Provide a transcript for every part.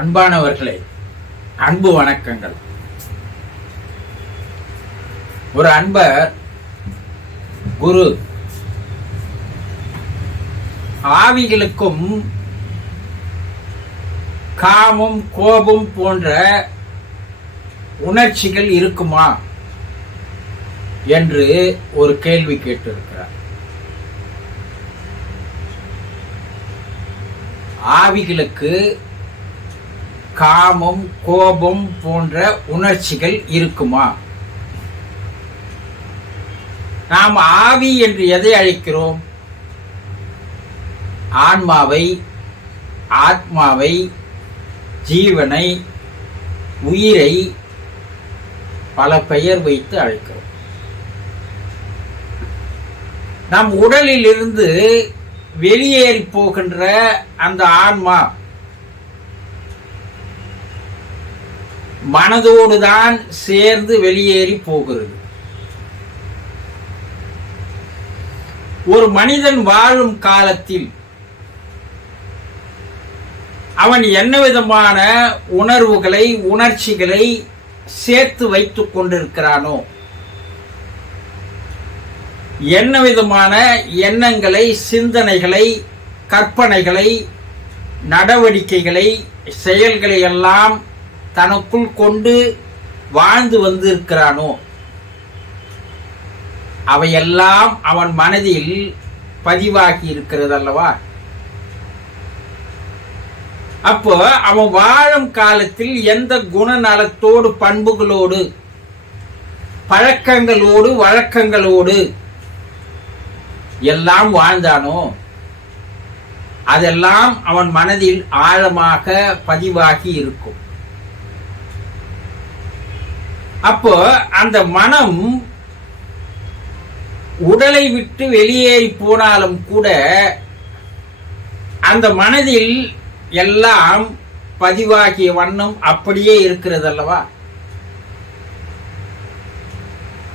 அன்பானவர்களே அன்பு வணக்கங்கள். ஒரு அன்பர் குரு ஆவிகளுக்கும் காமம் கோபம் போன்ற உணர்ச்சிகள் இருக்குமா என்று ஒரு கேள்வி கேட்டிருக்கிறார். ஆவிகளுக்கு காமம் கோபம் போன்ற உணர்ச்சிகள் இருக்குமா? நாம் ஆவி என்று எதை அழைக்கிறோம்? ஆன்மாவை ஆத்மாவை ஜீவனை உயிரை பல பெயர் வைத்து அழைக்கிறோம். நம் உடலில் இருந்து வெளியேறி போகின்ற அந்த ஆன்மா மனதோடு தான் சேர்ந்து வெளியேறி போகிறது. ஒரு மனிதன் வாழும் காலத்தில் அவன் என்ன விதமான உணர்வுகளை உணர்ச்சிகளை சேர்த்து வைத்துக் கொண்டிருக்கிறானோ என்ன விதமான எண்ணங்களை சிந்தனைகளை கற்பனைகளை நடவடிக்கைகளை செயல்களை எல்லாம் தனக்குள் கொண்டு வாழ்ந்து வந்திருக்கிறானோ? அவையெல்லாம் அவன் மனதில் பதிவாகி இருக்கிறது அல்லவா அப்போ அவன் வாழும் காலத்தில் எந்த குணநலத்தோடு பண்புகளோடு பழக்கங்களோடு வழக்கங்களோடு எல்லாம் வாழ்ந்தானோ? அதெல்லாம் அவன் மனதில் ஆழமாக பதிவாகி இருக்கும். அப்போ அந்த மனம் உடலை விட்டு வெளியேறி போனாலும் கூட அந்த மனதில் எல்லாம் பதிவாகிய வண்ணம் அப்படியே இருக்கிறது அல்லவா?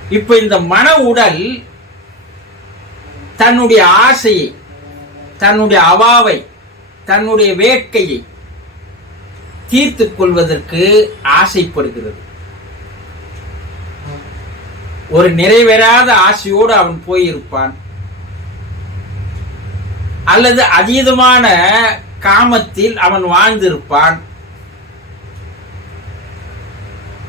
இப்ப இந்த மன உடல் தன்னுடைய ஆசையை தன்னுடைய அவாவை தன்னுடைய வேட்கையை தீர்த்து கொள்வதற்கு ஆசைப்படுகிறது. ஒரு நிறைவேறாத ஆசையோடு அவன் போயிருப்பான். அல்லது அதீதமான காமத்தில் அவன் வாழ்ந்திருப்பான்.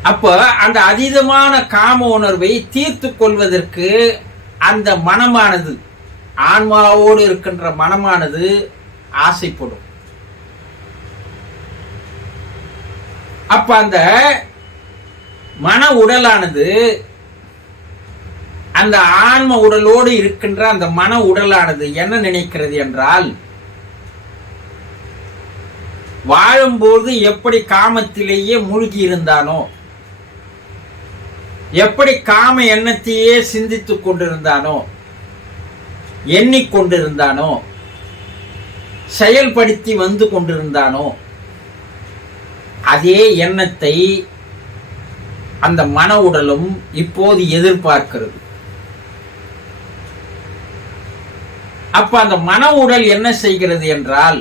அப்ப அந்த அதீதமான காம உணர்வை தீர்த்து கொள்வதற்கு அந்த மனமானது ஆன்மாவோடு இருக்கின்ற மனமானது ஆசைப்படும். அப்ப அந்த மன உடலானது அந்த ஆன்ம உடலோடு இருக்கின்ற அந்த மன உடலானது என்ன நினைக்கிறது என்றால் வாழும்போது எப்படி காமத்திலேயே மூழ்கி இருந்தானோ எப்படி காம எண்ணத்தையே சிந்தித்துக் கொண்டிருந்தானோ எண்ணிக்கொண்டிருந்தானோ செயல்படுத்தி வந்து கொண்டிருந்தானோ அதே எண்ணத்தை அந்த மன உடலும் இப்போது எதிர்பார்க்கிறது. அப்ப அந்த மன உடல் என்ன செய்கிறது என்றால்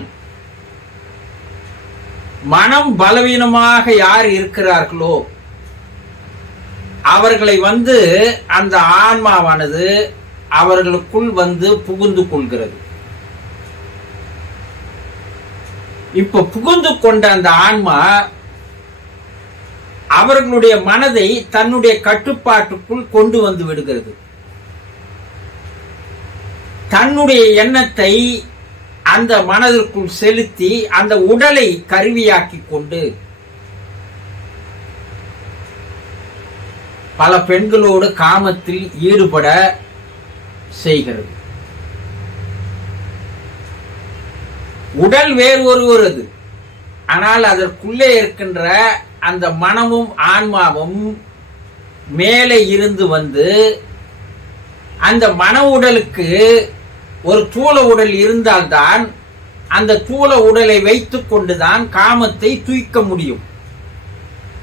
மனம் பலவீனமாக யார் இருக்கிறார்களோ அவர்களை வந்து அந்த ஆன்மாவானது அவர்களுக்குள் வந்து புகுந்து கொள்கிறது. இப்ப புகுந்து கொண்ட அந்த ஆன்மா அவர்களுடைய மனதை தன்னுடைய கட்டுப்பாட்டுக்குள் கொண்டு வந்து விடுகிறது. தன்னுடைய எண்ணத்தை அந்த மனதிற்குள் செலுத்தி அந்த உடலை கருவியாக்கி கொண்டு. பல பெண்களோடு காமத்தில் ஈடுபட செய்கிறது. உடல் வேறு ஒருவரது. ஆனால் அதற்குள்ளே இருக்கின்ற அந்த மனமும் ஆன்மாவும் மேலே இருந்து வந்து அந்த மன உடலுக்கு ஒரு தூள உடல் இருந்தால்தான் அந்த தூள உடலை வைத்துக் கொண்டுதான் காமத்தை தூய்க்க முடியும்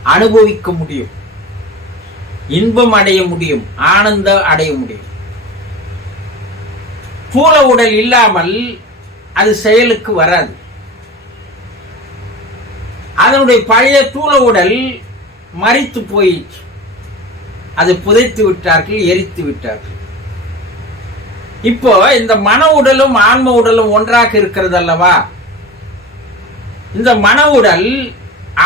அனுபவிக்க முடியும் இன்பம் அடைய முடியும் ஆனந்தம் அடைய முடியும். தூள உடல் இல்லாமல் அது செயலுக்கு வராது. அதனுடைய பழைய தூள உடல் மறித்து போயிற்று. அதை புதைத்து விட்டார்கள் எரித்து விட்டார்கள். இப்போ இந்த மன உடலும் ஆன்ம உடலும் ஒன்றாக இருக்கிறது அல்லவா? இந்த மன உடல்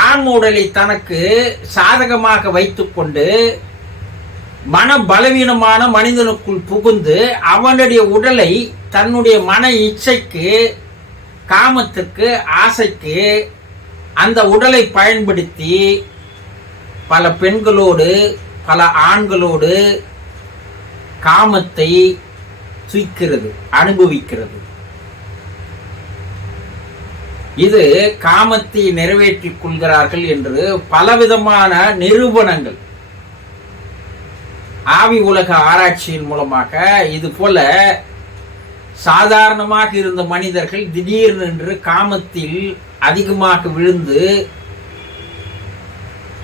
ஆன்ம உடலை தனக்கு சாதகமாக வைத்துக்கொண்டு மன பலவீனமான மனிதனுக்குள் புகுந்து அவனுடைய உடலை தன்னுடைய மன இச்சைக்கு காமத்திற்கு ஆசைக்கு அந்த உடலை பயன்படுத்தி பல பெண்களோடு பல ஆண்களோடு காமத்தை தூய்க்கிறது அனுபவிக்கிறது. இது காமத்தை நிறைவேற்றிக் கொள்கிறார்கள் என்று பலவிதமான நிரூபணங்கள். ஆவி உலக ஆராய்ச்சியின் மூலமாக இது போல சாதாரணமாக இருந்த மனிதர்கள் திடீரென்று காமத்தில் அதிகமாக விழுந்து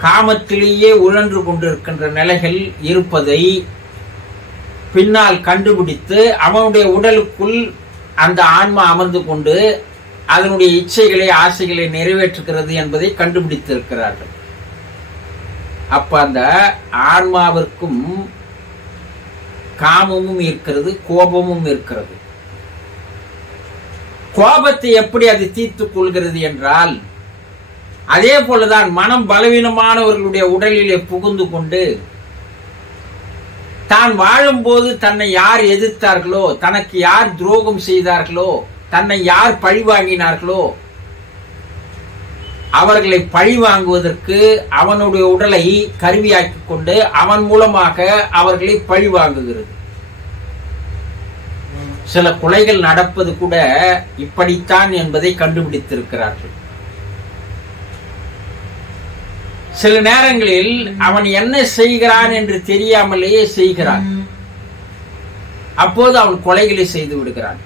காமத்திலேயே உழன்று கொண்டிருக்கின்ற நிலைகள் இருப்பதை பின்னால் கண்டுபிடித்து அவனுடைய உடலுக்குள் அந்த ஆன்மா அமர்ந்து கொண்டு அதனுடைய இச்சைகளை ஆசைகளை நிறைவேற்றுகிறது என்பதை கண்டுபிடித்திருக்கிறார்கள். அப்ப அந்த ஆன்மாவிற்கும் காமமும் இருக்கிறது கோபமும் இருக்கிறது. கோபத்தை எப்படி அது தீர்த்து கொள்கிறது என்றால் அதே போலதான் மனம் பலவீனமானவர்களுடைய உடலிலே புகுந்து கொண்டு தான் வாழும்போது தன்னை யார் எதிர்த்தார்களோ தனக்கு யார் துரோகம் செய்தார்களோ தன்னை யார் பழி வாங்கினார்களோ அவர்களை பழி வாங்குவதற்கு அவனுடைய உடலை கருவியாக்கி கொண்டு அவன் மூலமாக அவர்களை பழி வாங்குகிறது. சில கொலைகள் நடப்பது கூட இப்படித்தான் என்பதை கண்டுபிடித்திருக்கிறார்கள். சில நேரங்களில் அவன் என்ன செய்கிறான் என்று தெரியாமலேயே செய்கிறான். அப்போது அவன் கொலைகளை செய்து விடுகிறான்.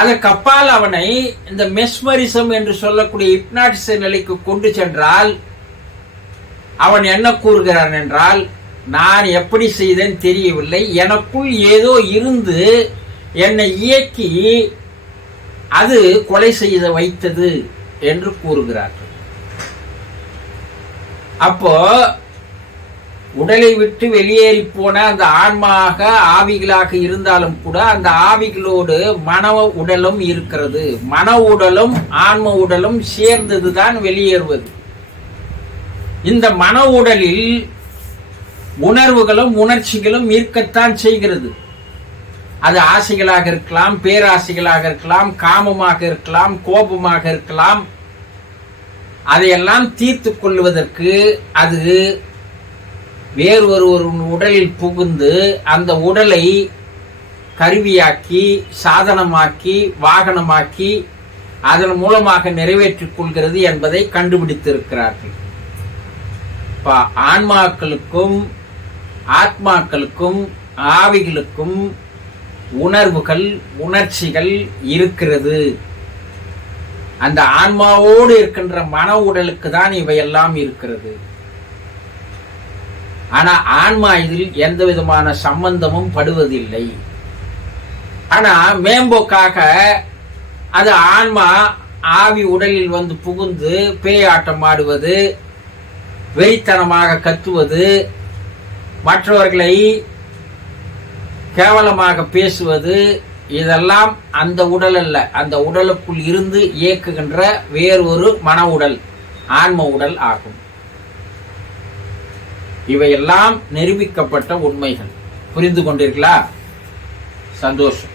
அதற்கப்பால் அவனை இந்த மெஸ்மரிசம் என்று சொல்லக்கூடிய இப்னாட்டிச நிலைக்கு கொண்டு சென்றால் அவன் என்ன கூறுகிறான் என்றால் நான் எப்படி செய்தேன் தெரியவில்லை. எனக்குள் ஏதோ இருந்து என்னை இயக்கி அது கொலை செய்த வைத்தது என்று கூறுகிறார்கள். அப்போ உடலை விட்டு வெளியேறி போன அந்த ஆன்மாக ஆவிகளாக இருந்தாலும் கூட அந்த ஆவிகளோடு மன உடலும் இருக்கிறது. மன உடலும் ஆன்ம உடலும் சேர்ந்ததுதான் வெளியேறுவது. இந்த மன உடலில் உணர்வுகளும் உணர்ச்சிகளும் இருக்கத்தான் செய்கிறது. அது ஆசைகளாக இருக்கலாம் பேராசைகளாக இருக்கலாம் காமமாக இருக்கலாம் கோபமாக இருக்கலாம் அதையெல்லாம் தீர்த்து கொள்வதற்கு அது வேறு ஒரு உடலில் புகுந்து அந்த உடலை கருவியாக்கி சாதனமாக்கி வாகனமாக்கி அதன் மூலமாக நிறைவேற்றிக் கொள்கிறது என்பதை கண்டுபிடித்திருக்கிறார்கள். இப்போ ஆன்மாக்களுக்கும் ஆத்மாக்களுக்கும் ஆவிகளுக்கும் உணர்வுகள் உணர்ச்சிகள் இருக்கிறது. அந்த ஆன்மாவோடு இருக்கின்ற மன உடலுக்கு தான் இவையெல்லாம் இருக்கிறது. ஆனா ஆன்மா இதில் எந்த விதமான சம்பந்தமும் படுவதில்லை. ஆனா மேம்போக்காக அது ஆன்மா ஆவி உடலில் வந்து புகுந்து பேயாட்டம் ஆடுவது வெறித்தனமாக கத்துவது மற்றவர்களை கேவலமாக பேசுவது இதெல்லாம் அந்த உடல் அல்ல. அந்த உடலுக்குள் இருந்து இயக்குகின்ற வேறொரு மன உடல் ஆன்ம உடல் ஆகும். இவையெல்லாம் நிரூபிக்கப்பட்ட உண்மைகள். புரிந்து கொண்டீர்களா? சந்தோஷம்.